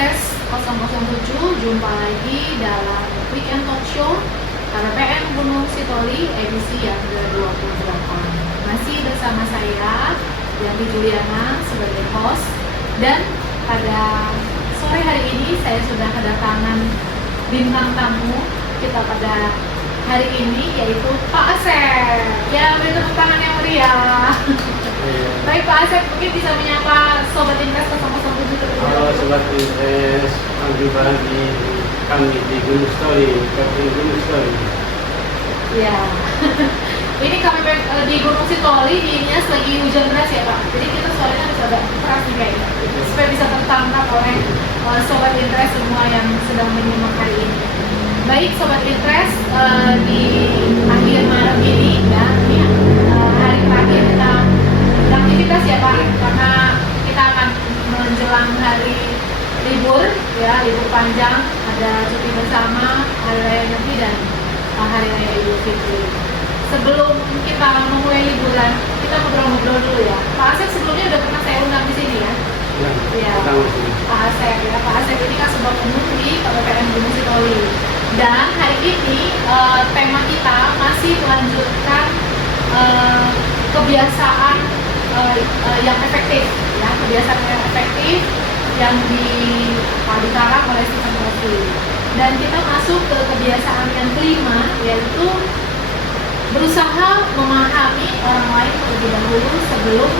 Interest 007, jumpa lagi dalam Weekend Talk Show KPPN Gunung Sitoli edisi yang ke-28. Masih bersama saya, Yanti Juliana sebagai host, dan pada sore hari ini saya sudah kedatangan bintang tamu kita pada hari ini, yaitu Pak Asep. Ya, beri tepuk tangan yang meriah. Baik Pak Asep, mungkin bisa menyapa Sobat Interest 007 terlebih dahulu. Halo Sobat Interest, jumpa lagi kami di Gunung Sitoli, KPPN Gunung Sitoli. Ya, ini kami di Gunung Sitoli, di Nias lagi hujan deras ya Pak. Jadi kita suaranya harus agak keras nih kayaknya, supaya bisa tertangkap oleh Sobat Interest semua yang sedang menyimak hari ini. Baik Sobat Interest, di akhir Maret ini ya, ini hari terakhir kita beraktivitas ya Pak, karena kita akan menjelang hari libur ya, libur panjang, ada cuti bersama, hari raya Nyepi dan hari raya Idul Fitri. Sebelum kita memulai liburan, kita ngobrol-ngobrol dulu ya. Pak Asep sebelumnya udah pernah saya undang di sini ya. Ya, Pak Asep ya. Pak Asep ini kan sebab umum di KPPN Gunung Sitoli. Dan hari ini tema kita masih melanjutkan kebiasaan yang efektif ya, kebiasaan yang efektif yang dikarang oleh Stephen Covey. Dan kita masuk ke kebiasaan yang kelima, yaitu berusaha memahami orang lain terlebih dahulu sebelum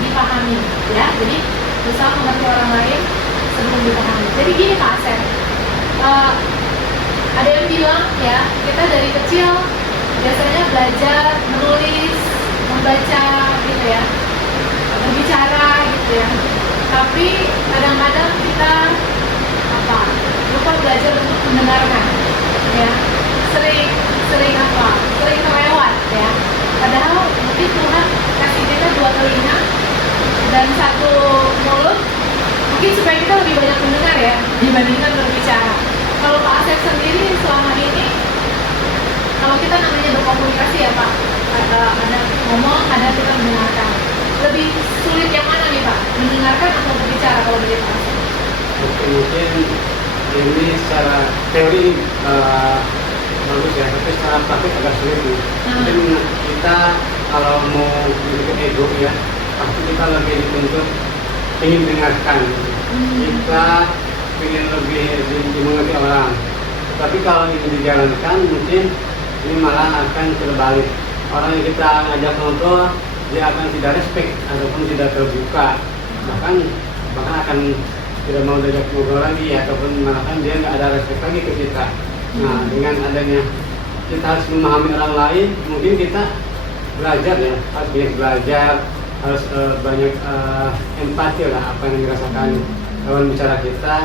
dipahami ya. Jadi berusaha mengerti orang lain sebelum dipahami. Jadi gini Pak Asep, ada yang bilang ya, kita dari kecil biasanya belajar menulis, membaca gitu ya, berbicara gitu ya. Tapi kadang-kadang kita lupa belajar untuk mendengarkan ya. Sering kelewat ya. Padahal mungkin Tuhan kasih kita 2 telinga dan 1 mulut, mungkin supaya kita lebih banyak mendengar ya dibandingkan berbicara. Kalau Pak Asep sendiri selama ini, kalau kita namanya berkomunikasi ya Pak, ada ngomong, ada kita mendengarkan. Lebih sulit yang mana nih Pak? Mendengarkan atau berbicara kalau dari Pak Asep? Mungkin ini secara teori bagus ya, tapi secara praktik agak sulit nih. Mungkin kita kalau mau memiliki ego ya, pasti kita lebih dituntut ingin mendengarkan. Kita ingin lebih dimengerti orang. Tapi kalau ini dijalankan, mungkin ini malah akan terbalik. Orang yang kita ajak ngobrol, dia akan tidak respect ataupun tidak terbuka, bahkan akan tidak mau diajak ngobrol lagi, ataupun malah dia nggak ada respect lagi ke kita. Nah, dengan adanya kita harus memahami orang lain, mungkin kita belajar ya, harus banyak belajar, harus banyak empati lah apa yang dirasakan lawan bicara kita.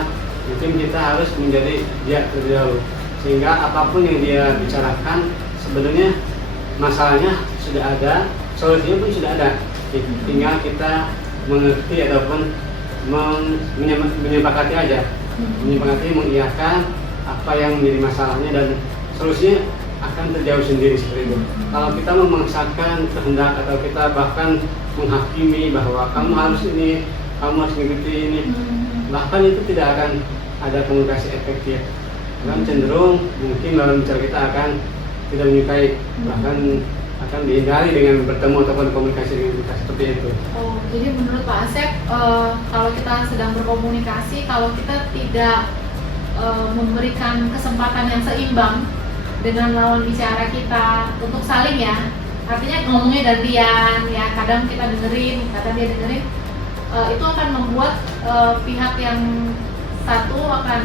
Mungkin kita harus menjadi dia terlebih dahulu, sehingga apapun yang dia bicarakan sebenarnya masalahnya sudah ada, solusinya pun sudah ada. Tinggal kita mengerti ataupun menyepakati aja, menyepakati, mengiyakan apa yang menjadi masalahnya, dan solusinya akan terjauh sendiri seperti itu. Kalau kita memaksakan kehendak atau kita bahkan menghakimi bahwa kamu harus ini, kamu harus mengikuti ini, bahkan itu tidak akan ada komunikasi efektif. Dan cenderung mungkin lawan bicara kita akan tidak menyukai, bahkan akan dihindari dengan bertemu ataupun komunikasi dengan kita seperti itu. Oh, jadi menurut Pak Asep, kalau kita sedang berkomunikasi, kalau kita tidak memberikan kesempatan yang seimbang dengan lawan bicara kita untuk saling ya, artinya ngomongnya gantian ya, kadang kita dengerin, kadang dia dengerin, itu akan membuat pihak yang satu akan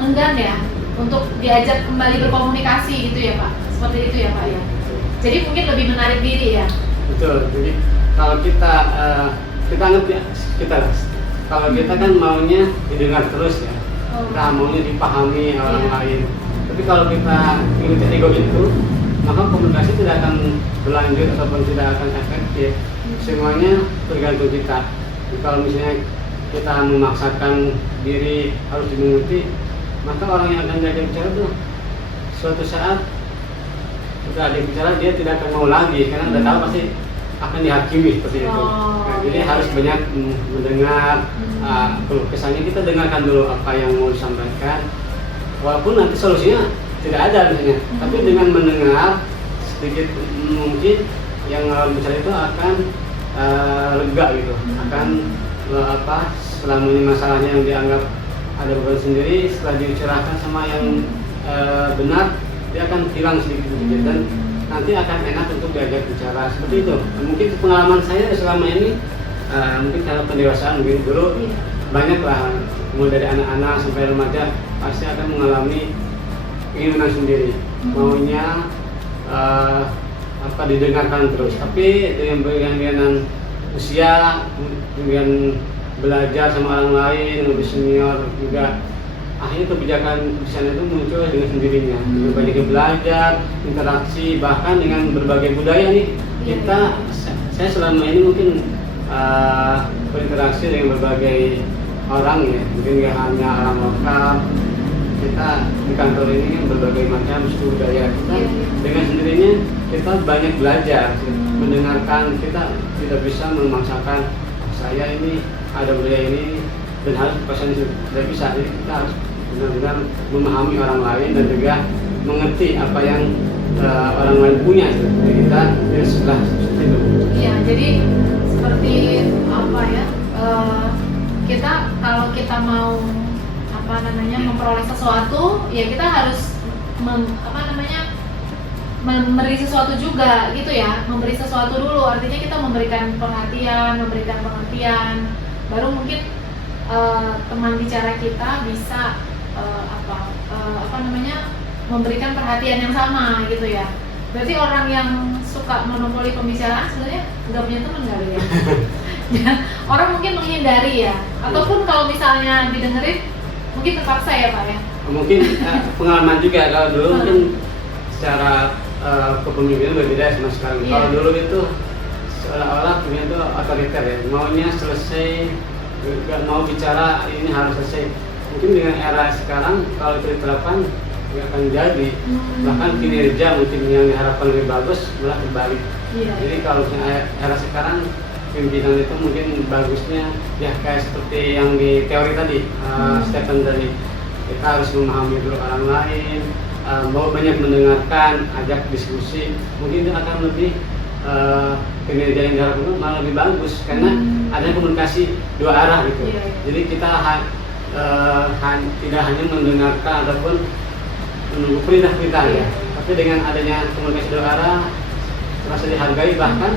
enggan ya untuk diajak kembali berkomunikasi gitu ya Pak, seperti itu ya Pak ya. Jadi mungkin lebih menarik diri ya. Betul. Jadi kalau kita ngerti kalau kita kan maunya didengar terus ya. Kita maunya dipahami orang lain. Tapi kalau kita ingin ego itu, maka komunikasi tidak akan berlanjut ataupun tidak akan efektif. Semuanya tergantung kita. Jadi, kalau misalnya kita memaksakan diri harus dimengerti, maka orang yang akan diajak bicara itu suatu saat sudah ada bicara dia tidak akan mau lagi, karena udah tahu pasti akan dihakimi seperti itu. Nah, jadi harus banyak mendengar keluh kesahnya, kita dengarkan dulu apa yang mau disampaikan, walaupun nanti solusinya tidak ada misalnya, tapi dengan mendengar sedikit mungkin yang lawan bicara itu akan lega gitu, akan selama ini masalahnya yang dianggap ada beban sendiri, setelah dibicarakan sama yang benar, dia akan hilang sedikit-sedikit dan nanti akan enak untuk diajak bicara seperti itu. Mungkin pengalaman saya selama ini, mungkin karena pendewasaan mungkin dulu banyak lah, mulai dari anak-anak sampai remaja pasti akan mengalami keinginan sendiri, maunya didengarkan terus. Tapi dengan bergantian usia, dengan belajar sama orang lain lebih senior juga, akhirnya kebijakan itu muncul dengan sendirinya. Dengan banyaknya belajar, interaksi, bahkan dengan berbagai budaya nih. Saya selama ini mungkin berinteraksi dengan berbagai orang ya, mungkin nggak hanya orang lokal. Kita di kantor ini kan berbagai macam suku budaya. Kita dengan sendirinya kita banyak belajar, mendengarkan. Kita tidak bisa memaksakan saya ini ada budaya ini dan harus persen tidak bisa. Jadi kita harus benar-benar memahami orang lain dan juga mengerti apa yang orang lain punya. Jadi kita setelah seperti itu. Iya, jadi seperti apa ya? Kita kalau kita mau memperoleh sesuatu, ya kita harus memberi sesuatu juga gitu ya, memberi sesuatu dulu, artinya kita memberikan perhatian, memberikan pengertian, baru mungkin teman bicara kita bisa memberikan perhatian yang sama gitu ya. Berarti orang yang suka monopoli pembicaraan sebenarnya nggak punya teman kali ya. Orang mungkin menghindari ya, ataupun kalau misalnya didengerin mungkin terpaksa ya Pak ya. Mungkin pengalaman juga, kalau dulu mungkin secara kepemimpinan berbeda sama sekarang. Kalau dulu itu seolah-olah punya itu otoriter ya, maunya selesai, nggak mau bicara ini harus selesai. Mungkin dengan era sekarang kalau itu diterapkan nggak akan jadi, bahkan kinerja mungkin yang diharapkan lebih bagus malah terbalik. Jadi kalau era sekarang pimpinan itu mungkin bagusnya ya kayak seperti yang di teori tadi, Stephen tadi, kita harus memahami dulu orang lain, mau banyak mendengarkan, ajak diskusi, mungkin itu akan lebih kinerja yang diharapkan malah lebih bagus karena ada komunikasi dua arah gitu. Jadi kita tidak hanya mendengarkan ataupun menunggu perintah-perintah ya, tapi dengan adanya komunikasi dua arah merasa dihargai, bahkan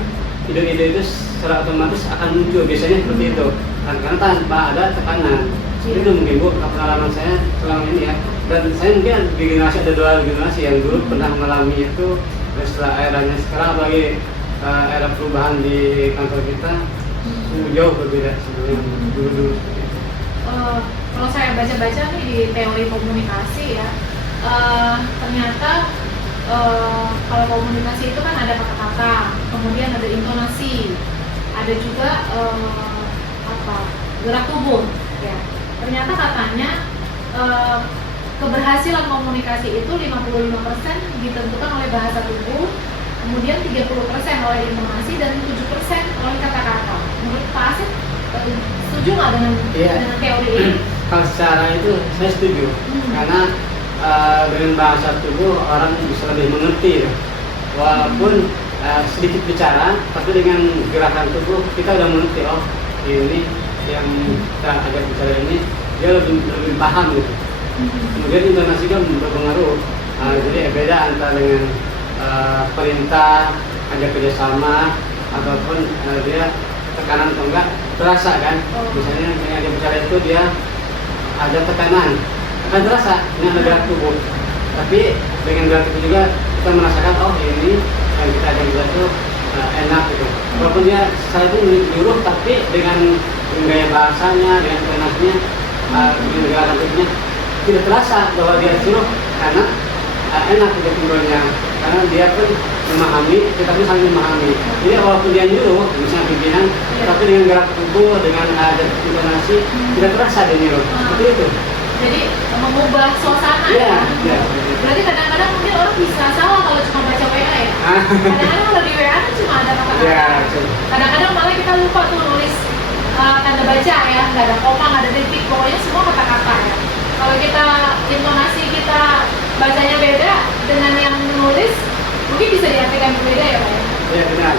ide-ide itu secara otomatis akan muncul biasanya seperti itu karena tanpa ada tekanan. Itu mungkin Bu pengalaman saya selama ini ya, dan saya mungkin di generasi ada dua generasi yang dulu pernah mengalami itu, dan setelah eranya sekarang apalagi era perubahan di kantor kita jauh berbeda sebenarnya dulu. Kalau saya baca-baca nih di teori komunikasi ya, ternyata kalau komunikasi itu kan ada kata-kata, kemudian ada intonasi, ada juga gerak tubuh ya. Ternyata katanya keberhasilan komunikasi itu 55% ditentukan oleh bahasa tubuh, kemudian 30% oleh intonasi, dan 7% oleh kata-kata. Menurut Pak Asep, setuju nggak dengan teori ini? Kalau secara itu saya setuju, karena dengan bahasa tubuh orang bisa lebih mengerti ya. Walaupun sedikit bicara, tapi dengan gerakan tubuh kita udah mengerti, oh ini yang kita ajak bicara ini dia lebih paham gitu. Kemudian intonasi kan berpengaruh, jadi beda antara dengan perintah, ajak kerjasama, ataupun dia tekanan atau enggak terasa kan. Misalnya yang ajak bicara itu dia ada tekanan, akan terasa dengan gerak tubuh. Tapi dengan gerak tubuh juga kita merasakan, oh ini yang kita ajak bicara itu enak gitu. Walaupun dia secara itu menyuruh, tapi dengan gaya bahasanya, dengan intonasinya, dengan gerakan tubuhnya tidak terasa bahwa dia suruh, karena enak gitu ngobrolnya, karena dia pun memahami, kita pun saling memahami. Jadi walaupun dia nyuruh, misalnya pimpinan, tapi dengan gerak tubuh, dengan ada intonasi tidak terasa dia nyuruh. Seperti itu. Jadi mengubah suasana Iya, ya. iya. Berarti kadang-kadang mungkin orang bisa salah kalau cuma baca WA ya. Kadang-kadang kalau di WA kan cuma ada kata-kata. Iya. Kadang-kadang malah kita lupa tuh nulis tanda baca ya, nggak ada koma, nggak ada titik, pokoknya semua kata-kata ya. Kalau kita intonasi kita bacanya beda dengan yang menulis, mungkin bisa diartikan berbeda ya Pak ya. Iya benar.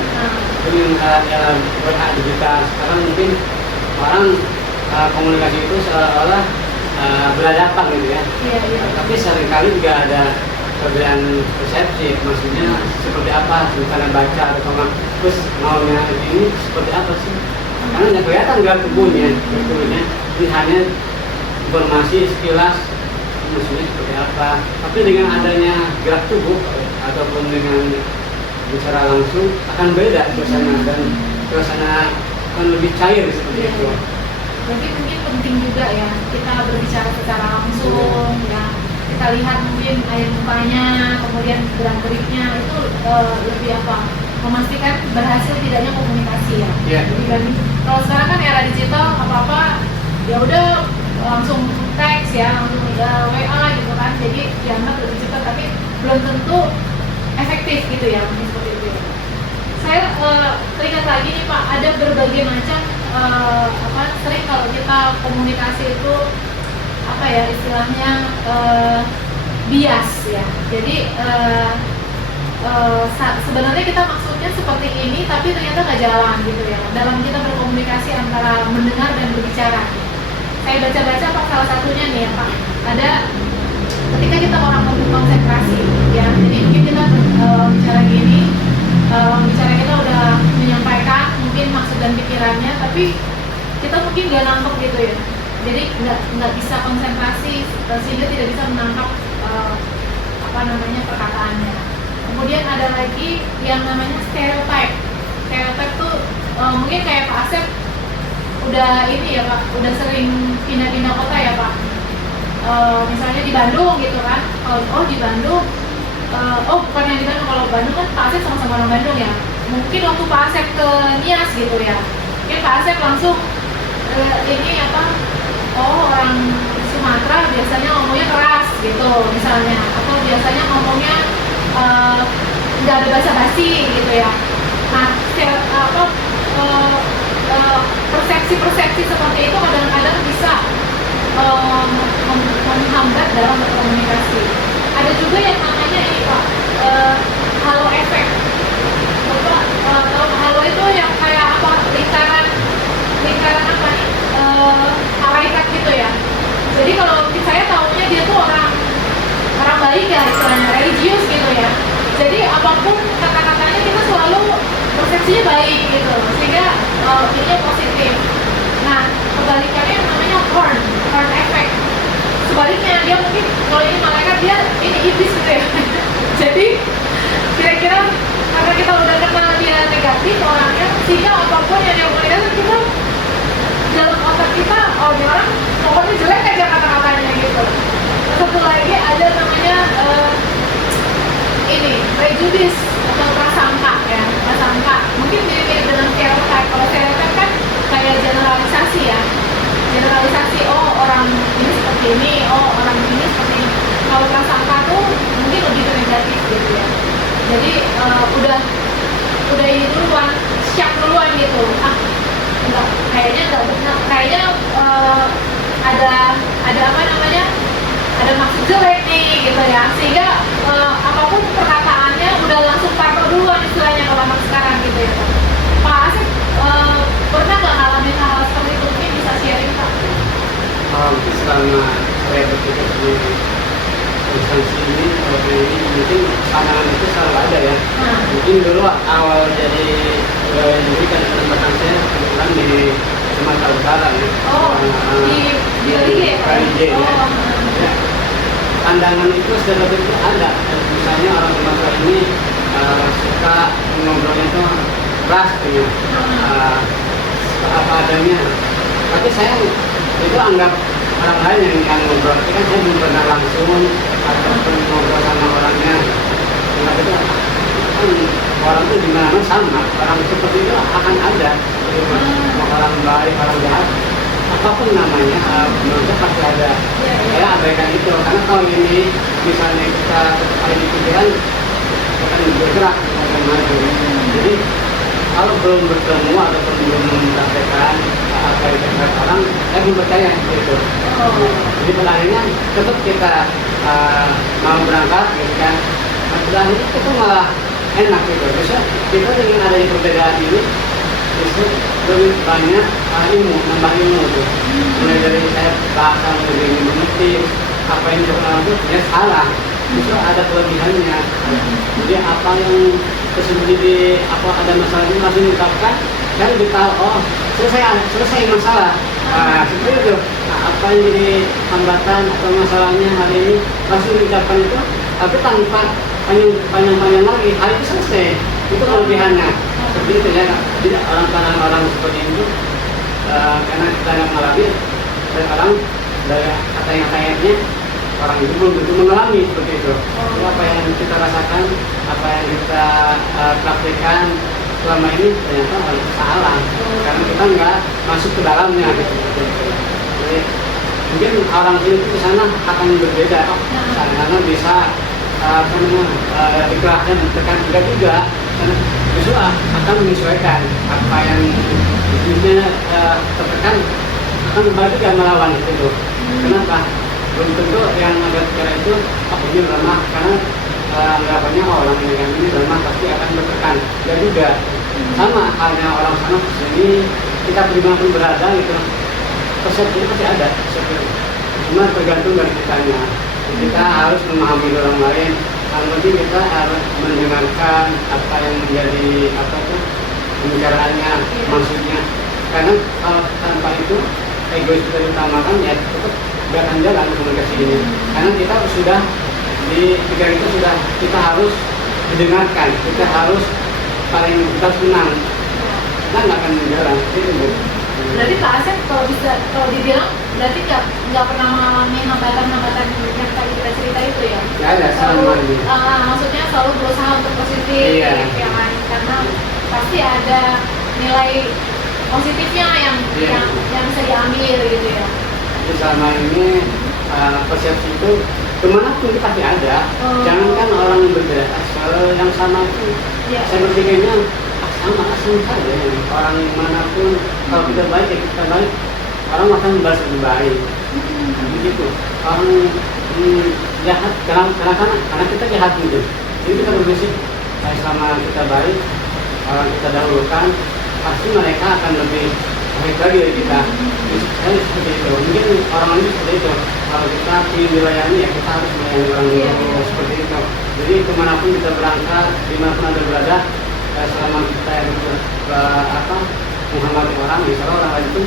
Dengan dalam WA digital sekarang mungkin orang komunikasi itu seolah-olah berhadapan gitu ya. Iya, iya. Tapi seringkali juga ada perbedaan persepsi, maksudnya seperti apa, misalnya baca atau apa, terus maunya ini seperti apa sih? Karena nggak kelihatan nggak tubuhnya, ini hanya informasi sekilas, maksudnya seperti apa. Tapi dengan adanya gerak tubuh ataupun dengan bicara langsung akan beda suasana dan suasana akan lebih cair seperti itu. Jadi mungkin penting juga ya kita berbicara secara langsung ya, kita lihat mungkin air mukanya, kemudian gerak-geriknya itu lebih apa, memastikan berhasil tidaknya komunikasi ya. Yeah. Jadi kan kalau sekarang kan era digital apa-apa ya udah langsung teks ya, langsung WA gitu kan, jadi dianggap lebih cepat tapi belum tentu efektif gitu ya, mungkin seperti itu ya. Saya teringat lagi nih Pak, ada berbagai macam sering kalau kita komunikasi itu apa ya istilahnya bias ya. Jadi sebenarnya kita maksudnya seperti ini tapi ternyata nggak jalan gitu ya dalam kita berkomunikasi antara mendengar dan berbicara. Saya baca-baca Pak, salah satunya nih ya Pak, ada ketika kita orang konsentrasi ya, jadi mungkin kita bicara gini, bicara kita udah menyampaikan mungkin maksud dan pikirannya, tapi kita mungkin nggak nangkep gitu ya, jadi nggak bisa konsentrasi sehingga tidak bisa menangkap perkataannya. Kemudian ada lagi yang namanya stereotype. Stereotype tuh mungkin kayak Pak Asep udah ini ya Pak, udah sering pindah-pindah kota ya Pak. Misalnya di Bandung gitu kan, oh di Bandung, bukan yang di Bandung, kalau Bandung kan Pak Asep sama-sama orang Bandung ya. Mungkin waktu Pak Asep ke Nias gitu ya, mungkin Pak Asep langsung ini apa, orang Sumatera biasanya ngomongnya keras gitu misalnya, atau biasanya ngomongnya nggak ada basa-basi gitu ya. Nah, persepsi-persepsi seperti itu kadang-kadang bisa menghambat dalam berkomunikasi. Ada juga yang namanya ini Pak, halo efek. Halo itu yang kayak apa, lingkaran apa nih, malaikat gitu ya. Jadi kalau saya tahunya dia tuh orang baik ya, istilahnya religius gitu ya. Jadi apapun kata-katanya kita selalu persepsinya baik gitu, sehingga ini positif. Nah, kebalikannya yang namanya horn effect. Sebaliknya dia mungkin kalau ini malaikat, dia ini iblis gitu ya. Jadi kira-kira karena kita udah kenal dia negatif orangnya, sehingga apapun yang dia komunikasi kita dalam otak kita, dia orang pokoknya jelek aja kata-katanya gitu. Satu lagi ada namanya ini prejudis atau prasangka ya, prasangka. Mungkin mirip-mirip dengan stereotype. Kalau stereotype kan kayak generalisasi ya, generalisasi, orang ini seperti ini, orang ini seperti ini. Kalau prasangka tuh mungkin lebih ke negatif gitu ya. Jadi udah ini duluan, siap duluan gitu. Enggak, kayaknya enggak benar, kayaknya ada apa namanya, ada maksud jelek nih gitu ya, sehingga apapun perkataannya udah langsung parto duluan istilahnya kalau anak sekarang gitu ya Pak Asep. Pernah nggak ngalamin hal seperti itu? Mungkin bisa sharing Pak. Mungkin selama saya berpikir di instansi ini, mungkin pandangan itu selalu ada ya. Mungkin dulu awal jadi pegawai negeri kan kesempatan saya kebetulan di Sumatera Utara ya. Di Bali ya? Ya. Pandangan itu stereotip itu ada. Misalnya orang Sumatera ini suka ngobrolnya itu keras gitu, apa adanya. Tapi saya itu anggap orang lain yang ngobrol, tapi kan saya belum pernah langsung ataupun ngobrol sama orangnya. Anggap itu kan orang itu dimana sama, orang seperti itu akan ada. Mau orang baik, orang jahat apapun namanya, menurut pasti ada. Saya abaikan itu, karena kalau ini misalnya kita ada di pikiran, akan bergerak, akan maju. Jadi kalau belum bertemu ataupun belum mempraktekkan apa yang dikatakan orang, saya belum percaya gitu. Jadi pada akhirnya tetap kita mau berangkat, gitu kan. Nah, pada akhirnya itu malah enak gitu. Bisa kita dengan adanya perbedaan ini, bisa lebih banyak ilmu, nambah ilmu tuh. Mulai dari saya bahasa lebih mengerti apa yang dikenal itu ya salah. Justru ada kelebihannya. Jadi apa yang tersembunyi di apa ada masalah ini langsung diungkapkan, kan lebih tahu oh selesai masalah. Nah, seperti itu. Nah, apa yang jadi hambatan atau masalahnya hari ini langsung diucapkan itu, tapi tanpa panjang-panjang lagi, hari itu selesai. Itu kelebihannya. Seperti itu ya. Tidak orang seperti itu karena kita yang mengalami dan orang dari kata yang kayaknya orang itu belum tentu mengalami seperti itu. Jadi apa yang kita rasakan, apa yang kita praktekkan selama ini ternyata harus salah karena kita nggak masuk ke dalamnya gitu. Jadi mungkin orang itu di sana akan berbeda, karena bisa dikerahkan tekan juga karena justru akan menyesuaikan apa yang intinya tertekan akan kembali juga melawan itu. Kenapa? Belum tentu yang ada pikiran itu ini lemah karena anggapannya orang ini lemah pasti akan tertekan. Dan juga sama halnya orang sana sini kita dimanapun berada gitu, persepsi pasti ada. Cuma tergantung dari kitanya. Kita harus memahami orang lain. Yang penting kita harus mendengarkan apa yang menjadi apa tuh pembicaraannya, maksudnya. Karena kalau tanpa itu egois kita diutamakan ya tetap gak akan jalan komunikasi ini. Karena kita sudah di pikiran itu sudah kita harus didengarkan, kita harus kita senang. Kita nggak akan jalan. Itu. Berarti Pak Asep kalau dibilang berarti nggak pernah mengalami hambatan-hambatan yang tadi kita cerita itu ya? Nggak ada, sama maksudnya selalu berusaha untuk positif, iya. Yang lain karena pasti ada nilai positifnya yang bisa diambil gitu ya. Jadi selama ini persepsi itu kemanapun kita pasti ada. Jangankan orang yang berbeda asal yang sama itu, saya berpikirnya sama saja. Orang manapun kalau kita baik ya kita baik, orang akan membalas lebih baik. Begitu. Orang jahat karena kita jahat gitu. Jadi kita berprinsip selama kita baik, orang kita dahulukan, pasti mereka akan lebih baik lagi dari kita. Saya seperti itu. Mungkin orang lain seperti itu. Kalau kita ingin dilayani ya kita harus melayani orang lain seperti itu. Jadi kemanapun kita berangkat, dimanapun Anda berada, selama kita yang menghormati orang, misalnya orang lain itu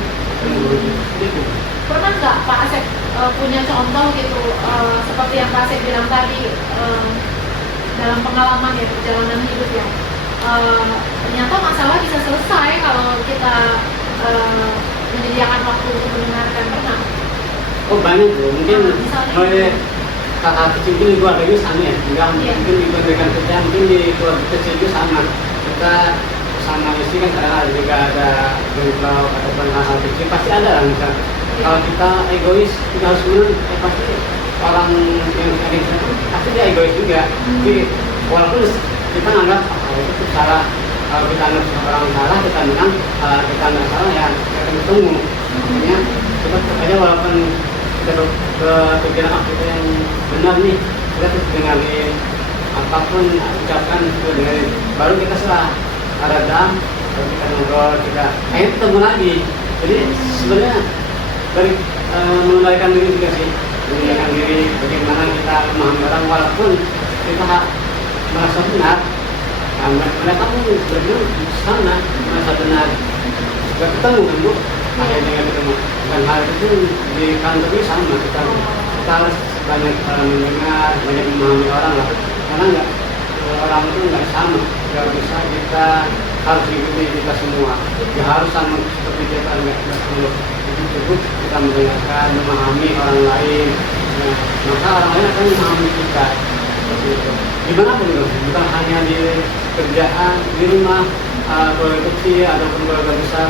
gitu. Pernah nggak Pak Asep punya contoh gitu seperti yang Pak Asep bilang tadi dalam pengalaman ya perjalanan hidup ya ternyata masalah bisa selesai kalau kita menyediakan waktu untuk mendengarkan, pernah? Oh banyak loh, mungkin oleh kakak kecil ini keluarganya sama ya, mungkin di pendidikan kerja, mungkin di keluarga kecil itu sama. Kita sama istri kan ada juga ada bentrok ataupun hal-hal kecil pasti ada lah misalnya. Kalau kita egois kita harus menang, pasti orang yang ada itu pasti dia egois juga. Jadi walaupun kita anggap itu salah, kalau kita anggap orang salah kita menang, kita anggap salah ya kita akan ketemu. Makanya kita tetap aja walaupun kita berpikiran kita yang benar nih, kita terus dengerin apapun ucapkan kita dengerin, baru kita serah redam, baru kita ngobrol, kita ketemu lagi. Jadi sebenarnya dari mengendalikan diri juga sih, mengendalikan diri bagaimana kita memahami orang walaupun kita merasa benar. Mereka pun benar sana merasa benar. Sudah ketemu kan Bu, akhirnya ketemu. Dan hal itu di kantor ini sama, kita harus banyak mendengar, banyak memahami orang lah. Karena orang itu nggak sama, nggak bisa kita harus ikuti kita semua. Ya harus sama seperti kita nggak perlu. Jadi cukup kita mendengarkan, memahami orang lain. Nah, maka orang lain akan memahami kita. Gitu. Gimana pun itu, bukan hanya di kerjaan, di rumah, keluarga kecil ataupun keluarga besar,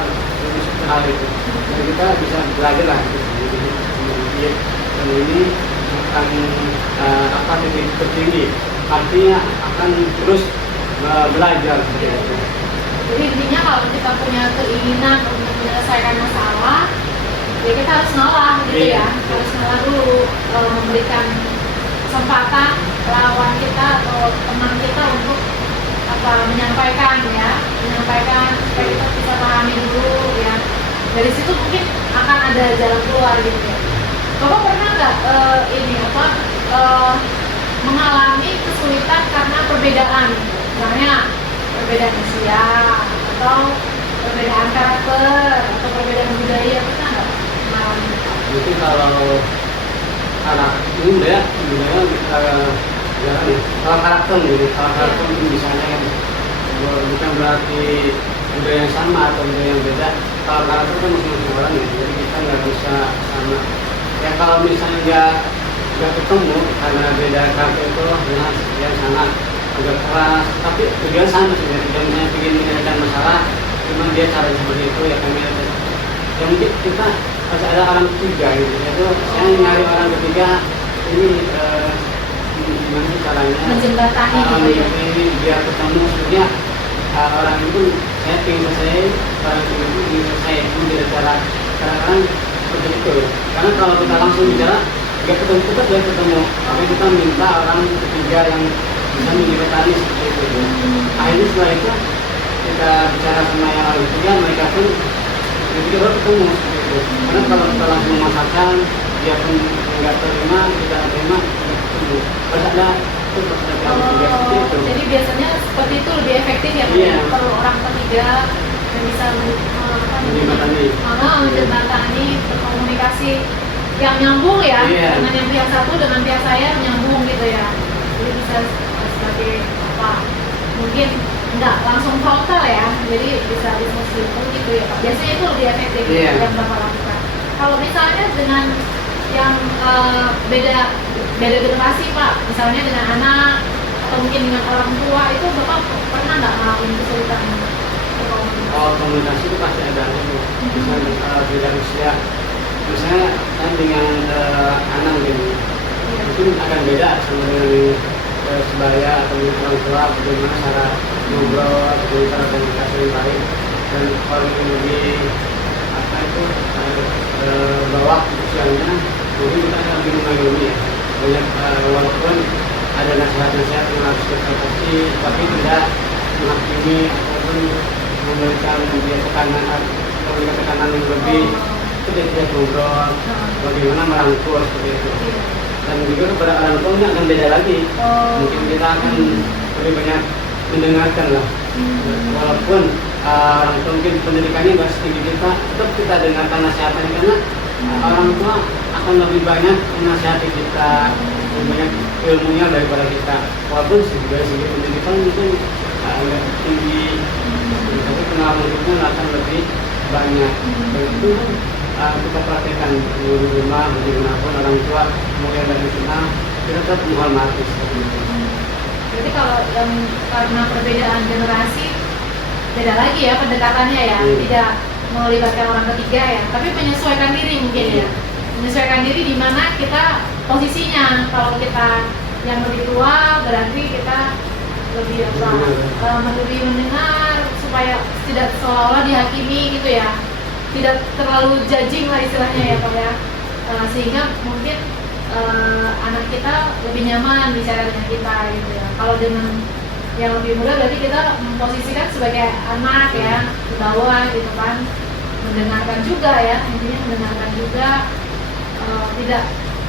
hal itu. Dan kita bisa belajar lah gitu. Jadi ini akan titik tertinggi, artinya akan terus belajar seperti itu. Jadi intinya kalau kita punya keinginan untuk menyelesaikan masalah, ya kita harus ngalah gitu ya, harus ngalah dulu, memberikan kesempatan lawan kita atau teman kita untuk menyampaikan supaya kita bisa pahami dulu ya. Dari situ mungkin akan ada jalan keluar gitu ya. Bapak pernah nggak mengalami kesulitan karena perbedaan, misalnya perbedaan usia atau perbedaan karakter atau perbedaan budaya, pernah nggak mengalami? Jadi kalau budaya kalau karakter gitu, kalau karakter misalnya kan bukan berarti budaya yang sama atau budaya yang beda. Kalau karakter kan masing-masing orang ya, jadi kita nggak bisa sama. Ya kalau misalnya nggak ketemu karena beda karakter itu yang sangat agak keras, tapi tujuan sama sebenarnya. Dia misalnya ingin menyelesaikan masalah, cuma dia cara seperti itu ya kami ada. Ya mungkin kita harus ada orang ketiga gitu. Itu saya nyari orang ketiga ini gimana sih caranya menjembatani gitu ya. Ini biar ketemu sebenarnya orang itu saya ingin selesai, orang itu ingin selesai, itu tidak cara kadang-kadang seperti itu. Karena kalau kita langsung bicara nggak ketemu, tapi kita minta orang ketiga yang bisa menjembatani seperti itu. Akhirnya setelah itu kita bicara sama yang orang ketiga, mereka pun kita baru ketemu seperti itu. Karena kalau kita langsung memaksakan, dia pun nggak terima, tidak terima, nggak ketemu. Harus ada jadi biasanya seperti itu lebih efektif ya, perlu orang ketiga yang bisa menjembatani, berkomunikasi yang nyambung ya, dengan yang pihak satu dengan pihak saya nyambung gitu ya. Jadi bisa sebagai mungkin nggak langsung frontal ya, jadi bisa diskusi gitu ya Pak. Biasanya itu lebih efektif yang Bapak lakukan. Kalau misalnya dengan yang beda generasi Pak, misalnya dengan anak atau mungkin dengan orang tua, itu Bapak pernah nggak ngalamin kesulitan komunikasi itu pasti ada itu. Misalnya beda usia, misalnya kan dengan anak gitu, mungkin akan beda sama dengan sebaya atau dengan orang tua, bagaimana cara ngobrol atau cara komunikasi yang baik. Dan orang yang lebih bawah usianya, mungkin kita akan lebih mengayomi ya. Banyak walaupun ada nasihat-nasihat yang harus kita kasih, tapi tidak menghakimi ataupun memberikan dia tekanan yang lebih. Itu dia ngobrol, bagaimana merangkul seperti itu. Dan juga kepada orang tua ini akan beda lagi. Mungkin kita akan lebih banyak mendengarkan lah. Walaupun orang tua mungkin pendidikannya nggak setinggi kita, tetap kita dengarkan nasihatnya, karena orang tua akan lebih banyak menasihati kita, lebih banyak ilmunya daripada kita. Walaupun dari segi pendidikan mungkin agak tinggi, tapi pengalaman kita akan lebih banyak. Dan itu kita praktekkan di rumah, dimanapun orang tua mulai dari sana, kita tetap menghormati seperti itu. Jadi kalau yang karena perbedaan generasi, beda lagi ya pendekatannya ya, tidak melibatkan orang ketiga ya, tapi menyesuaikan diri mungkin ya, menyesuaikan diri di mana kita posisinya. Kalau kita yang lebih tua, berarti kita lebih lebih mendengar supaya tidak seolah-olah dihakimi gitu ya, tidak terlalu judging lah istilahnya ya Pak ya, sehingga mungkin anak kita lebih nyaman bicara dengan kita gitu ya. Kalau dengan yang lebih muda berarti kita memposisikan sebagai anak ya, di bawah gitu kan, mendengarkan juga ya, intinya mendengarkan juga,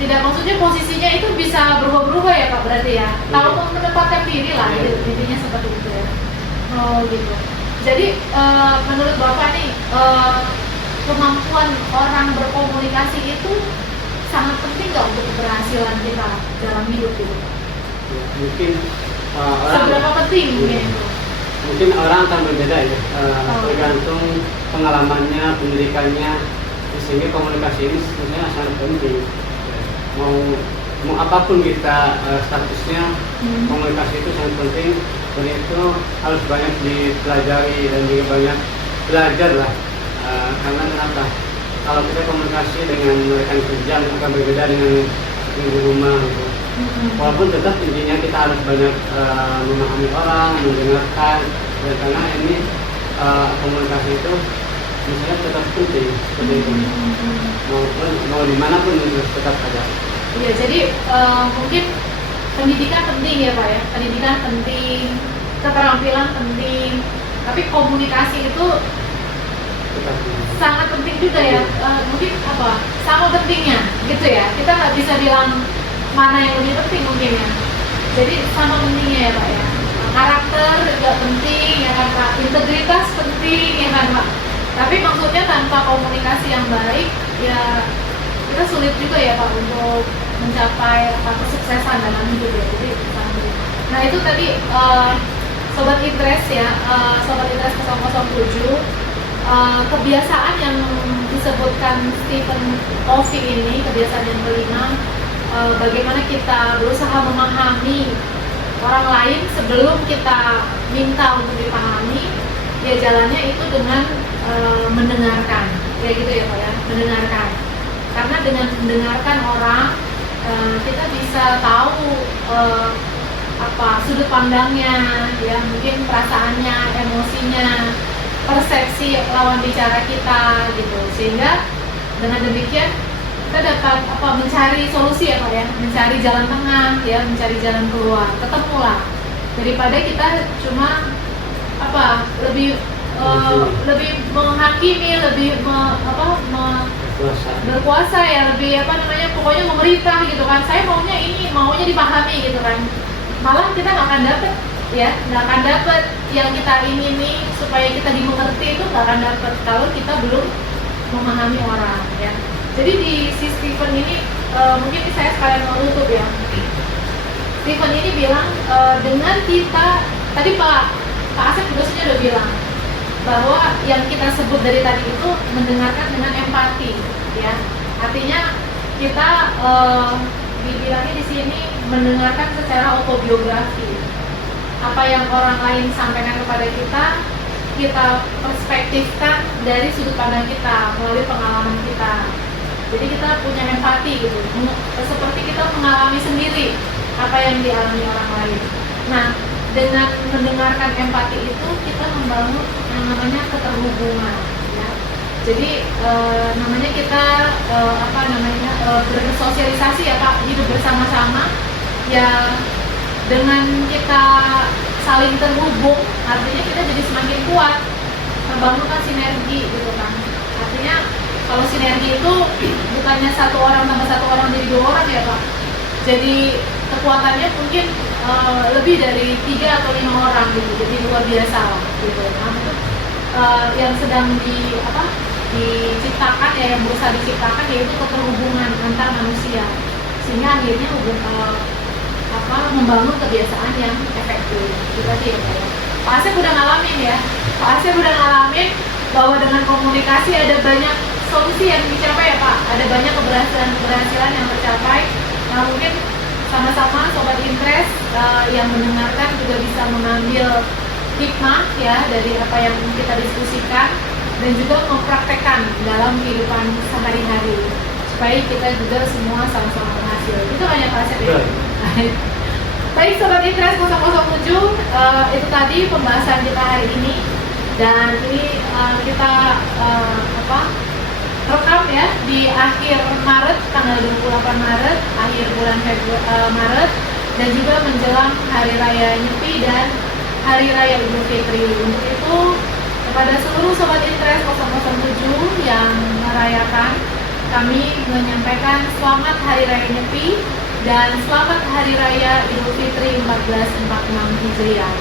tidak maksudnya posisinya itu bisa berubah-ubah ya Pak berarti ya, kalau mau menempatkan diri lah gitu, intinya seperti itu ya. Gitu. Jadi menurut Bapak nih, kemampuan orang berkomunikasi itu sangat penting nggak untuk keberhasilan kita dalam hidup gitu? Mungkin seberapa penting mungkin itu? Mungkin orang akan berbeda ya, tergantung pengalamannya, pendidikannya. Sehingga komunikasi ini sebenarnya sangat penting. Mau apapun kita statusnya, komunikasi itu sangat penting. Dan itu harus banyak dipelajari dan juga banyak belajar lah karena kenapa? Kalau kita komunikasi dengan rekan kerja akan berbeda dengan di rumah gitu. Walaupun tetap intinya kita harus banyak memahami orang, mendengarkan, dan karena ini komunikasi itu misalnya tetap penting seperti itu. Mau dimanapun itu tetap ada. Iya, jadi mungkin pendidikan penting ya Pak ya, pendidikan penting, keterampilan penting, tapi komunikasi itu Tetap. sangat penting juga ya. Mungkin apa? Sama pentingnya, gitu ya. Kita nggak bisa bilang mana yang lebih penting mungkin ya. Jadi sama pentingnya ya Pak ya. Karakter juga penting ya kan Pak. Integritas penting ya kan Pak. Tapi maksudnya tanpa komunikasi yang baik ya kita sulit juga ya Pak untuk mencapai kesuksesan dalam hidup ya. Jadi nah itu tadi Sobat Interest ya, Sobat Interest 007, kebiasaan yang disebutkan Stephen Covey ini, kebiasaan yang kelima, bagaimana kita berusaha memahami orang lain sebelum kita minta untuk dipahami. Ya jalannya itu dengan mendengarkan, kayak gitu ya Pak ya, mendengarkan. Karena dengan mendengarkan orang kita bisa tahu apa sudut pandangnya, ya mungkin perasaannya, emosinya, persepsi lawan bicara kita gitu. Sehingga dengan demikian kita dapat mencari solusi ya Pak ya, mencari jalan tengah ya, mencari jalan keluar, ketemulah daripada kita cuma lebih menghakimi, lebih berkuasa ya, lebih pokoknya memerintah gitu kan. Saya maunya ini, maunya dipahami gitu kan. Malah kita nggak akan dapet ya, nggak akan dapet yang kita ingini supaya kita dimengerti, itu nggak akan dapet kalau kita belum memahami orang ya. Jadi di si Stephen ini mungkin saya sekalian mau tutup ya. Stephen ini bilang dengan kita tadi Pak Asep juga sudah bilang bahwa yang kita sebut dari tadi itu mendengarkan dengan empati ya. Artinya kita dibilangnya di sini mendengarkan secara autobiografi. Apa yang orang lain sampaikan kepada kita, kita perspektifkan dari sudut pandang kita melalui pengalaman kita. Jadi kita punya empati gitu, seperti kita mengalami sendiri apa yang dialami orang lain. Nah, dengan mendengarkan empati itu kita membangun yang namanya keterhubungan ya. Jadi namanya kita bersosialisasi ya Pak, hidup bersama-sama ya. Dengan kita saling terhubung artinya kita jadi semakin kuat, membangunkan sinergi gitu kan. Artinya kalau sinergi itu bukannya satu orang tambah satu orang jadi dua orang ya Pak. Jadi kekuatannya mungkin lebih dari 3 atau 5 orang gitu, jadi luar biasa lah gitu. Nah, itu yang sedang diciptakan ya, yang berusaha diciptakan yaitu keterhubungan antar manusia, sehingga akhirnya membangun kebiasaan yang efektif. Itu tadi ya Pak ya. Pak Asep udah ngalamin ya, Pak Asep udah ngalamin bahwa dengan komunikasi ada banyak solusi yang dicapai ya Pak, ada banyak keberhasilan yang tercapai. Nah mungkin sama-sama Sobat Interest yang mendengarkan juga bisa mengambil hikmah ya dari apa yang kita diskusikan dan juga mempraktekkan dalam kehidupan sehari-hari supaya kita juga semua sama-sama berhasil. Itu hanya Pak Asep ya. Baik Sobat Interest 007, itu tadi pembahasan kita hari ini, dan ini kita rekam ya di akhir Maret, tanggal 28 Maret, akhir bulan Maret, dan juga menjelang Hari Raya Nyepi dan Hari Raya Idul Fitri. Untuk itu kepada seluruh Sobat Interest 007 yang merayakan, kami menyampaikan selamat Hari Raya Nyepi dan selamat Hari Raya Idul Fitri 1446 Hijriah.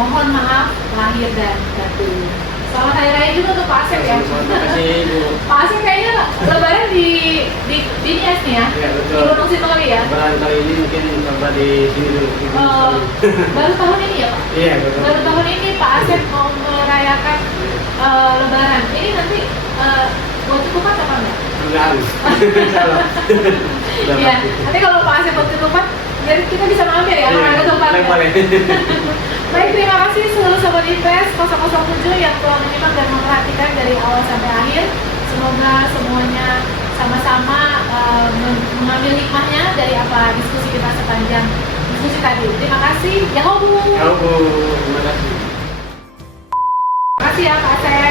Mohon maaf lahir dan batin. Selamat Hari Raya juga untuk Pak Asep ya. Terima kasih Bu. Pak Asep kayaknya lebaran di Nias nih ya. Iya, betul. Di Gunung Sitoli ya. Lebaran kali ini mungkin coba di sini dulu. Baru tahun ini ya Pak? Iya betul. Baru tahun ini Pak Asep mau merayakan lebaran. Ini nanti buat ketupat apa enggak? Enggak. Insyaallah. Iya. Nanti kalau Pak Asep buat ketupat, jadi kita bisa mampir ya. Kalau ada ketupat. Boleh. Baik, terima kasih seluruh Sobat Invest 007 yang telah menyimak dan memperhatikan dari awal sampai akhir. Semoga semuanya sama-sama mengambil hikmahnya dari apa diskusi kita sepanjang diskusi tadi. Terima kasih. Ya, Terima kasih. Terima kasih ya Pak Asep.